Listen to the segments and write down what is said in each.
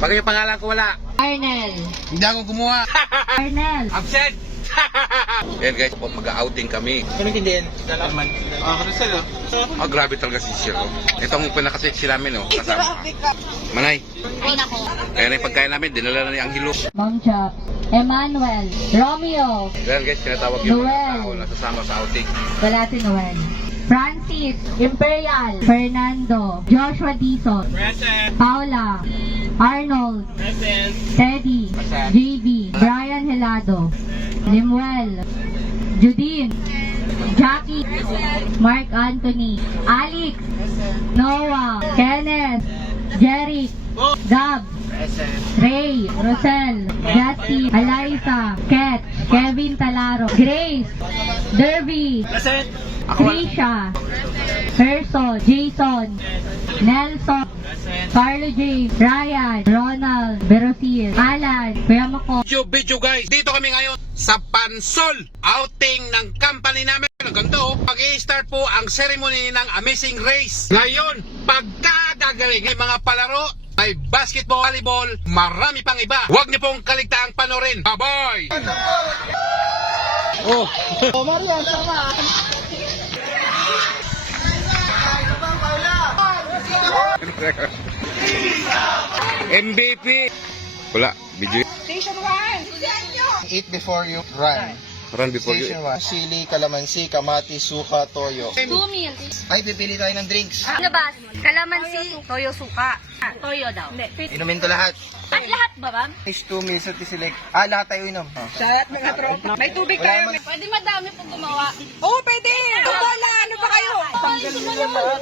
Pag yung pangalan ko wala. Arnel. Hindi ako kumuha. Arnel. Absent! Yan guys, mag-outing kami. Anong tindihan? Dalaman. Marcel Grabe talaga si Sir. Itong pinaka-sexy namin, kasama. Manay. Ay, nako. Kaya na yung pagkain namin, dinala na ni Angelo. Mom Chops. Emmanuel. Romeo. Yan guys, tinatawag yung mga Noel. tao na sasama sa outing. Wala si Noel. Francis. Imperial. Fernando. Joshua Dizon. Present. Paula. Arnold. Present. Teddy. JB. Brian Helado. Limuel. Judine. Jackie. Mark Anthony. Alex. Noah. Kenneth. Jeric. Gab. Ray. Rosel. Jasty. Eliza. Ket. Kevin Talaro. Grace. Derby. Present. Trisha. Person. Jason. Nelson. Carlo James. Ryan. Ronald. Berosil. Alan. Kuya Mako. Video guys, dito kami ngayon sa Pansol. Outing ng company namin. Ang ganda Mag-i-start po ang ceremony ng Amazing Race. Ngayon, pagkagagaling ng mga palaro, may basketball, volleyball, marami pang iba. Huwag niyo pong kaligtaang panorin. Bye-bye! Oh, Marian, sama. MVP! Wala, video. Station 1! Eat before you run. Run before you. Station 1. Sili, kalamansi, kamati, suka, toyo. 2 meals. Ay, pipili tayo ng drinks. Ano ba? Kalamansi, toyo, suka. Toyo daw. Inumin to lahat. At lahat ba, ma'am? Is 2 meals at select. Lahat tayo inom. Lahat mga tropa. May tubig Wala tayo. Pwede madami pong gumawa. Oo, pwede. Bola, ano ba kayo?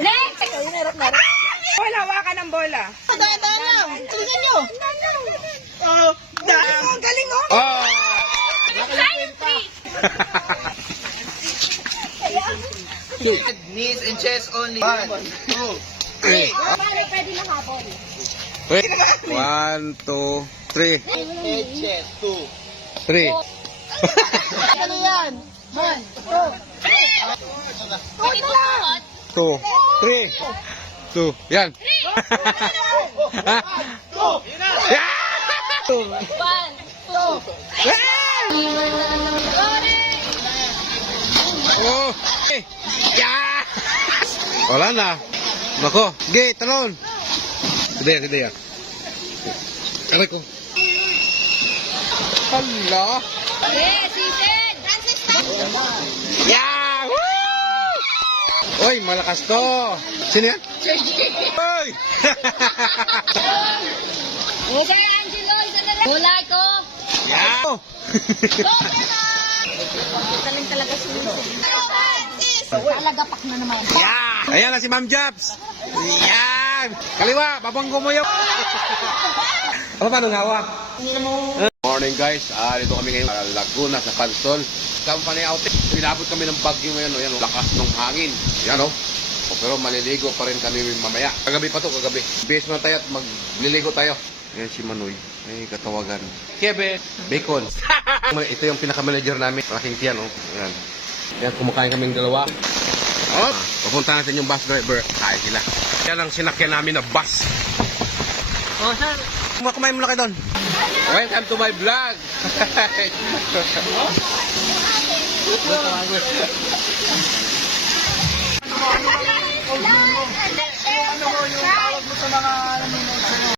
Next! Bola, hawakan ng bola. Daan lang. Tingnan nyo. Oh, ang galing Oh! Science tree. Knees and chest only. 1, 2, 3. Pwede na hapon. Wait. 1, 2, 3. Head, chest, 2. 3. Ano yan? 1, 2, 3. 2, 3. 2. Yan. 1, 2. Oh! Yeah! Wala na. Nako. Sige, talon. Hindi yan. Aray ko. Hala. Yes, season. Francis, Yeah! Woo! Oy, malakas to. Sino yan? Oy! Okay, Angelo, isa na lang. Kulay ko. Yeah! Galing talaga si Alagapak na naman. Yeah! Ayan na si Ma'am Jobs. Yan! Kaliwa, babanggo mo yung... Ano ba nung hawak? Morning guys, dito kami ngayon sa Laguna sa Pansol. Company outing. Pinabot kami ng bagyo ngayon, yan, lakas ng hangin. Yan pero maliligo pa rin kami mamaya. Kagabi pa to, kagabi. Base na tayo at magliligo tayo. Yan si Manoy. Ay, katawagan. Kebe, bacon. Ito yung pinaka-manager namin. Malaking tiyan, Yan. Yan, kumakain kaming dalawa. Papunta natin yung bus driver. Kain sila. Yan ang sinakyan namin na bus. Sir. Kumain muna kayo doon. Welcome to my vlog. Ano mo yung tawag mo sa mga